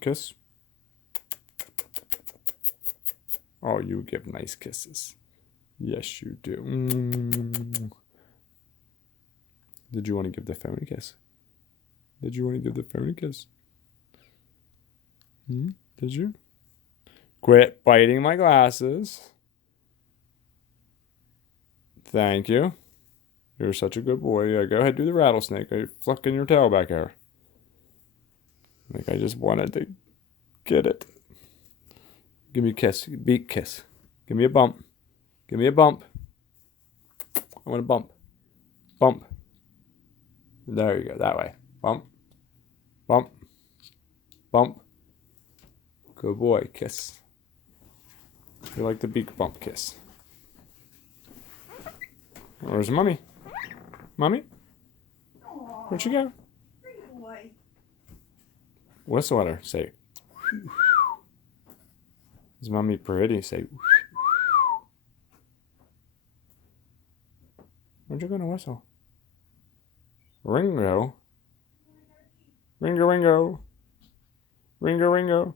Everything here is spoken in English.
Kiss. Oh, you give nice kisses. Yes, you do. Did you want to give the phone a kiss? Did you want to give the phone a kiss? Did you? Quit biting my glasses. Thank you. You're such a good boy. Yeah, go ahead, do the rattlesnake. Are you flicking your tail back here? Like I just wanted to get it. Give me a kiss. Beak kiss. Give me a bump. Give me a bump. I want a bump. Bump. There you go. That way. Bump. Bump. Bump. Good boy. Kiss. You like the beak bump kiss. Where's Mommy? Mommy? Where'd she go? Whistle at her. Say. Is Mommy pretty? Say. Where'd you go to whistle? Ringo? Ringo, Ringo. Ringo, Ringo.